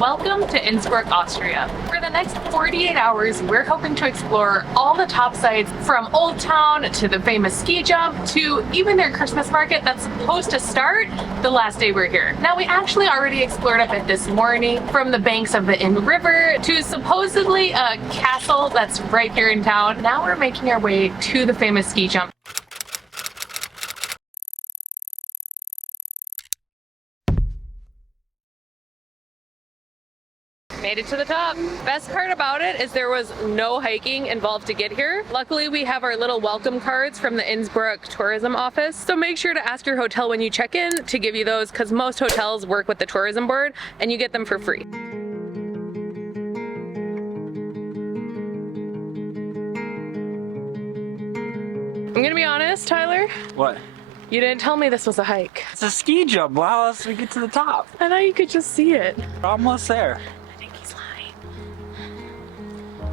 Welcome to Innsbruck, Austria. For the next 48 hours, we're hoping to explore all the top sites from Old Town to the famous ski jump to even their Christmas market that's supposed to start the last day we're here. Now, we actually already explored a bit this morning, from the banks of the Inn River to supposedly a castle that's right here in town. Now we're making our way to the famous ski jump. Made it to the top. Best part about it is there was no hiking involved to get here. Luckily, we have our little welcome cards from the Innsbruck tourism office. So make sure to ask your hotel when you check in to give you those, because most hotels work with the tourism board and you get them for free. I'm gonna be honest, Tyler. What? You didn't tell me this was a hike. It's a ski jump. How else do we get to the top? I thought you could just see it. We're almost there.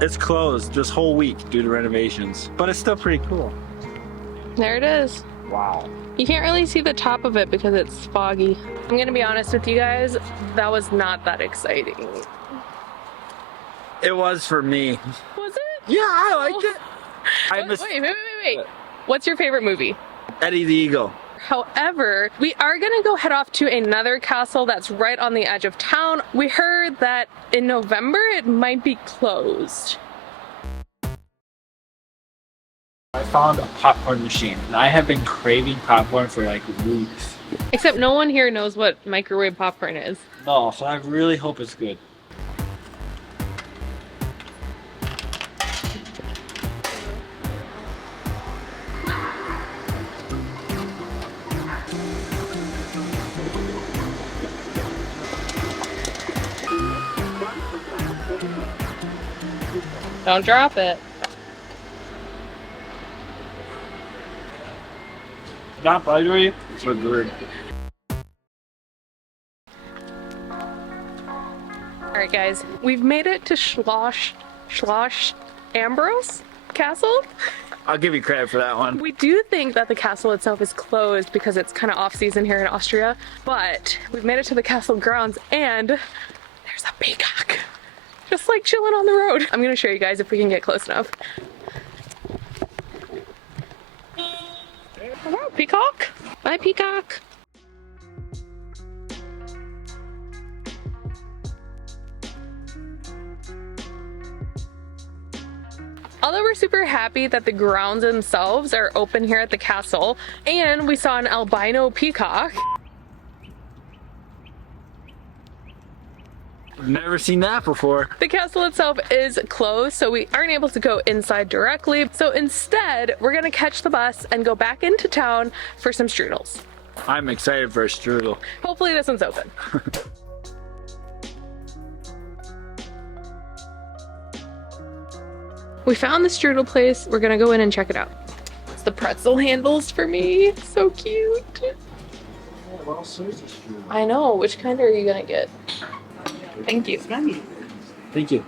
It's closed this whole week due to renovations, but it's still pretty cool. There it is. Wow. You can't really see the top of it because it's foggy. I'm gonna be honest with you guys, that was not that exciting. It was for me. Was it? Yeah, I liked it. Wait. What's your favorite movie? Eddie the Eagle. However, we are gonna go head off to another castle that's right on the edge of town. We heard that in November it might be closed. I found a popcorn machine, and I have been craving popcorn for like weeks. Except no one here knows what microwave popcorn is. No, so I really hope it's good. Don't drop it. Not buttery, but good. Alright guys, we've made it to Schloss Ambrose Castle. I'll give you credit for that one. We do think that the castle itself is closed because it's kind of off season here in Austria, but we've made it to the castle grounds and there's a peacock. Just like chilling on the road. I'm gonna show you guys if we can get close enough. Hello, peacock. Bye, peacock. Although we're super happy that the grounds themselves are open here at the castle, and we saw an albino peacock. I've never seen that before. The castle itself is closed, so we aren't able to go inside directly. So instead, we're gonna catch the bus and go back into town for some strudels. I'm excited for a strudel. Hopefully this one's open. We found the strudel place. We're gonna go in and check it out. It's the pretzel handles for me. So cute. I know. Which kind are you gonna get? Thank you. Thank you.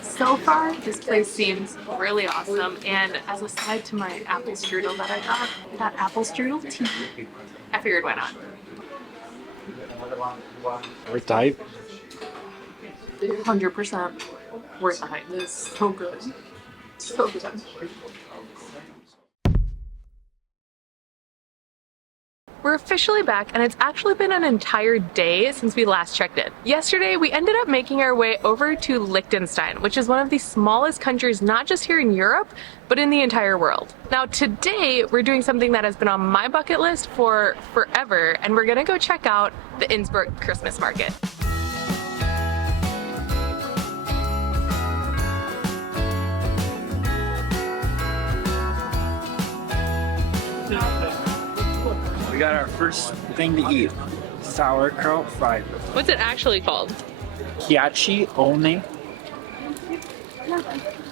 So far, this place seems really awesome, and as a side to my apple strudel that I got apple strudel tea. I figured why not. Worth the hype? 100% worth the hype. This is so good. So good. We're officially back, and it's actually been an entire day since we last checked in. Yesterday, we ended up making our way over to Liechtenstein, which is one of the smallest countries not just here in Europe, but in the entire world. Now today, we're doing something that has been on my bucket list for forever, and we're gonna go check out the Innsbruck Christmas market. We got our first thing to eat. Sauerkraut fried. What's it actually called? Kiachi one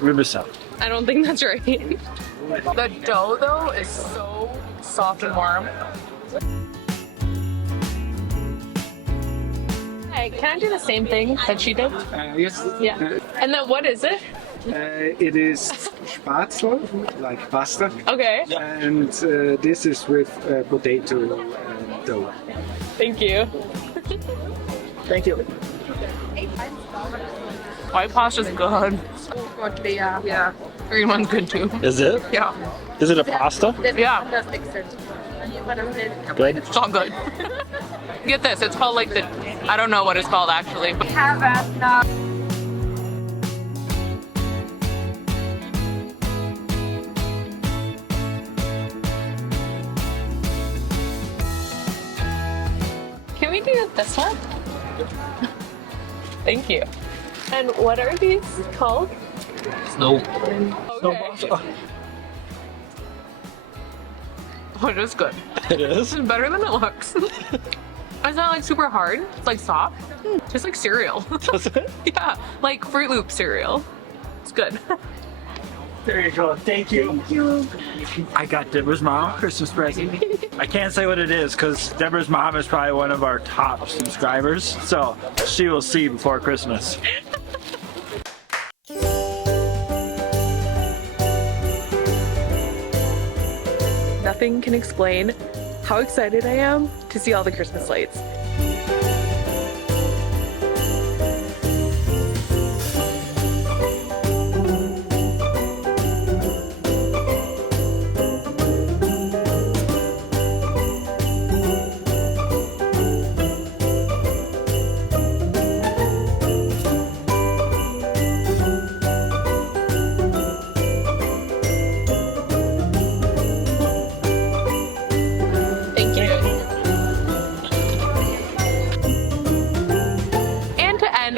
ribisa. I don't think that's right. The dough though is so soft and warm. Hey, can I do the same thing that she did? Yes. Yeah. And then what is it? It is Spätzle, like pasta. Okay. And this is with potato dough. Thank you. Thank you. White pasta's good. Yeah. Green one's good too. Is it? Yeah. Is it a pasta? Yeah. Good. It's all good. Get this, it's called like the, I don't know what it's called actually. But can we do this one? Thank you. And what are these called? Snow. Okay. Oh, it is good. It is? It's better than it looks. It's not like super hard. It's like soft. Just like cereal. Does it? Yeah, like Fruit Loop cereal. It's good. There you go. Thank you. Thank you. I got Deborah's mom a Christmas present. I can't say what it is because Deborah's mom is probably one of our top subscribers, so she will see before Christmas. Nothing can explain how excited I am to see all the Christmas lights.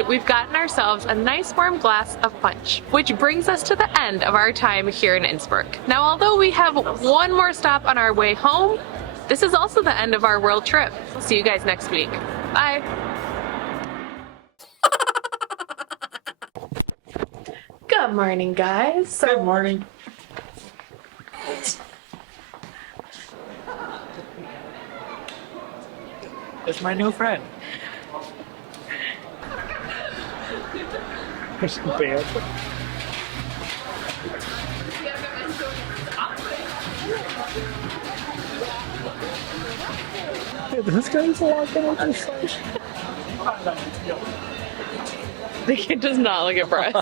We've gotten ourselves a nice warm glass of punch, which brings us to the end of our time here in Innsbruck. Now, although we have one more stop on our way home, this is also the end of our world trip. See you guys next week. Bye. Good morning, guys. Good morning. It's my new friend. It's bad. This guy's walking up his face. The kid does not look impressed.